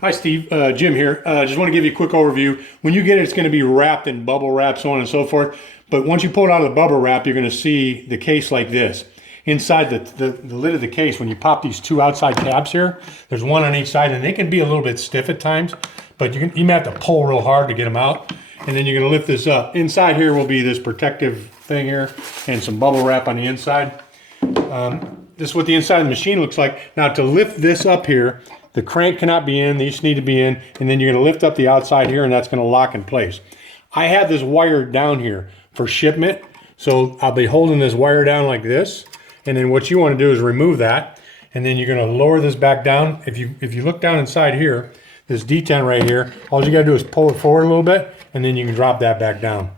Hi Steve, Jim here. Just want to give you a quick overview. When you get it, it's going to be wrapped in bubble wrap, so on and so forth. But once you pull it out of the bubble wrap, you're going to see the case like this. Inside the lid of the case, when you pop these two outside tabs here, there's one on each side, and they can be a little bit stiff at times, but you may have to pull real hard to get them out. And then you're going to lift this up. Inside here will be this protective thing here and some bubble wrap on the inside. This is what the inside of the machine looks like. Now to lift this up here, the crank cannot be in, these need to be in, and then you're going to lift up the outside here and that's going to lock in place. I have this wire down here for shipment, so I'll be holding this wire down like this, and then what you want to do is remove that, and then you're going to lower this back down. If you look down inside here, this detent right here, all you got to do is pull it forward a little bit, and then you can drop that back down.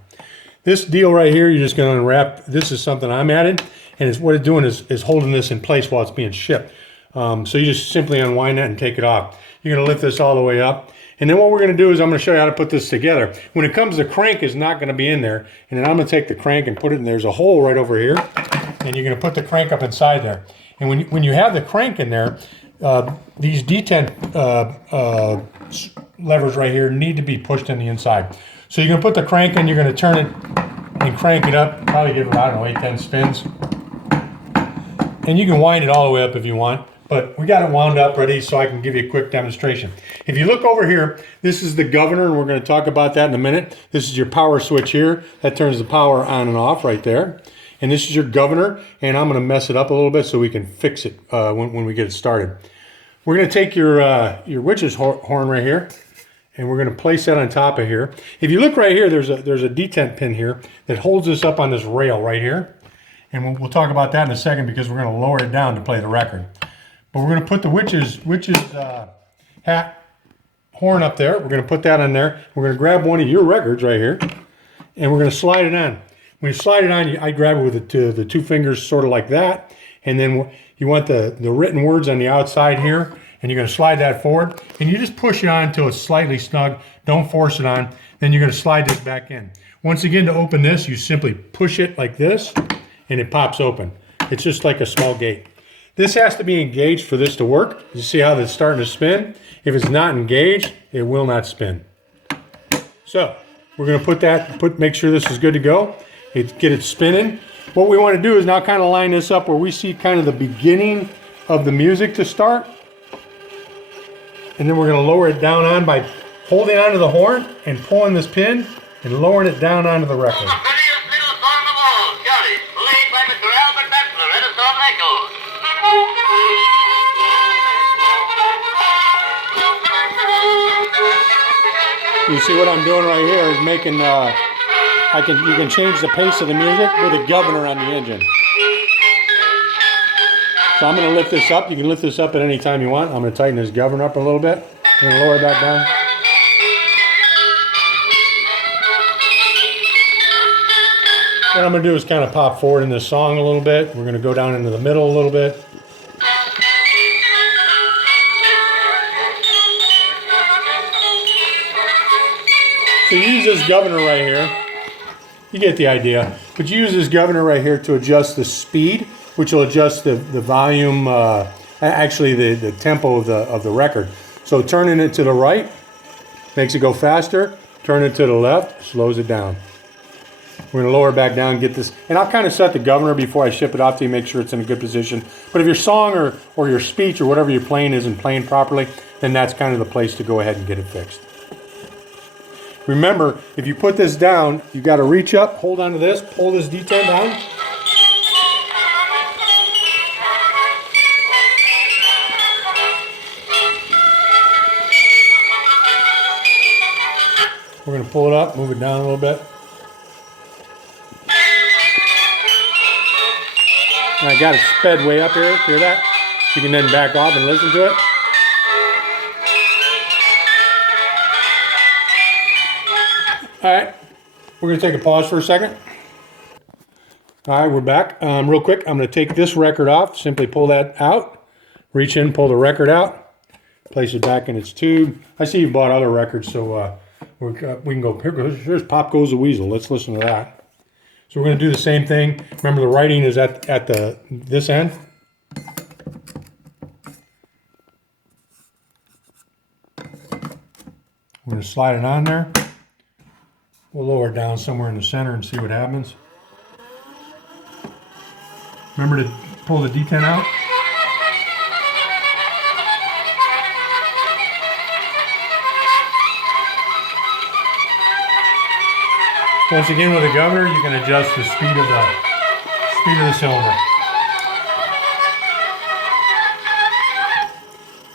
This deal right here, you're just going to unwrap. This is something I'm adding, and what it's doing is holding this in place while it's being shipped. So you just simply unwind that and take it off. You're going to lift this all the way up. And then what we're going to do is I'm going to show you how to put this together. When it comes, the crank is not going to be in there. And then I'm going to take the crank and put it in. There's a hole right over here. And you're going to put the crank up inside there. And when you have the crank in there, these detent levers right here need to be pushed in the inside. So you're going to put the crank in, you're going to turn it and crank it up. Probably give it, I don't know, 8-10 spins. And you can wind it all the way up if you want. But we got it wound up ready so I can give you a quick demonstration. If you look over here, this is the governor, and we're going to talk about that in a minute. This is your power switch here. That turns the power on and off right there. And this is your governor, and I'm going to mess it up a little bit so we can fix it when we get it started. We're going to take your witch's horn right here, and we're going to place that on top of here. If you look right here, there's a detent pin here that holds this up on this rail right here. And we'll talk about that in a second because we're going to lower it down to play the record. But we're going to put the witch's hat horn up there. We're going to put that on there. We're going to grab one of your records right here, and we're going to slide it on. When you slide it on, I grab it with the two fingers sort of like that. And then you want the written words on the outside here, and you're going to slide that forward. And you just push it on until it's slightly snug. Don't force it on. Then you're going to slide this back in. Once again, to open this, you simply push it like this, and it pops open. It's just like a small gate. This has to be engaged for this to work. You see how it's starting to spin? If it's not engaged, it will not spin. So we're going to make sure this is good to go. Get it spinning. What we want to do is now kind of line this up where we see kind of the beginning of the music to start. And then we're going to lower it down on by holding onto the horn and pulling this pin and lowering it down onto the record. You see what I'm doing right here is making, you can change the pace of the music with a governor on the engine. So I'm going to lift this up. You can lift this up at any time you want. I'm going to tighten this governor up a little bit. I'm going to lower it back down. What I'm going to do is kind of pop forward in this song a little bit. We're going to go down into the middle a little bit. So you use this governor right here. You get the idea. But you use this governor right here to adjust the speed, which will adjust the volume, actually the tempo of the record. So turning it to the right makes it go faster. Turn it to the left, slows it down. We're going to lower it back down and get this. And I'll kind of set the governor before I ship it off to you, make sure it's in a good position. But if your song or your speech or whatever you're playing isn't playing properly, then that's kind of the place to go ahead and get it fixed. Remember, if you put this down, you've got to reach up, hold on to this, pull this detent down. We're going to pull it up, move it down a little bit. And I got it sped way up here, hear that? You can then back off and listen to it. All right, we're going to take a pause for a second. All right, we're back. Real quick, I'm going to take this record off. Simply pull that out. Reach in, pull the record out. Place it back in its tube. I see you bought other records, so we can go. Here's Pop Goes the Weasel. Let's listen to that. So we're going to do the same thing. Remember, the writing is at this end. We're going to slide it on there. We'll lower it down somewhere in the center and see what happens. Remember to pull the detent out. Once again, with the governor, you can adjust the speed of the cylinder.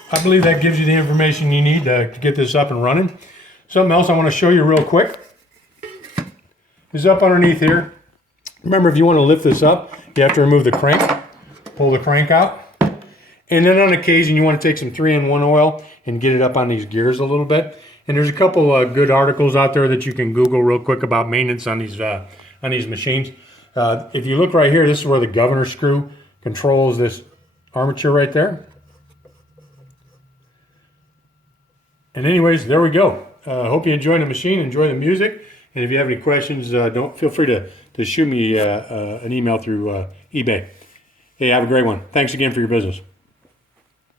I believe that gives you the information you need to get this up and running. Something else I want to show you real quick is up underneath here. Remember, if you want to lift this up, you have to remove the crank, pull the crank out. And then on occasion, you want to take some 3-in-1 oil and get it up on these gears a little bit. And there's a couple good articles out there that you can Google real quick about maintenance on these machines. If you look right here, this is where the governor screw controls this armature right there. And anyways, there we go. Hope you enjoy the machine, enjoy the music. And if you have any questions, don't feel free to shoot me an email through eBay. Hey, have a great one. Thanks again for your business.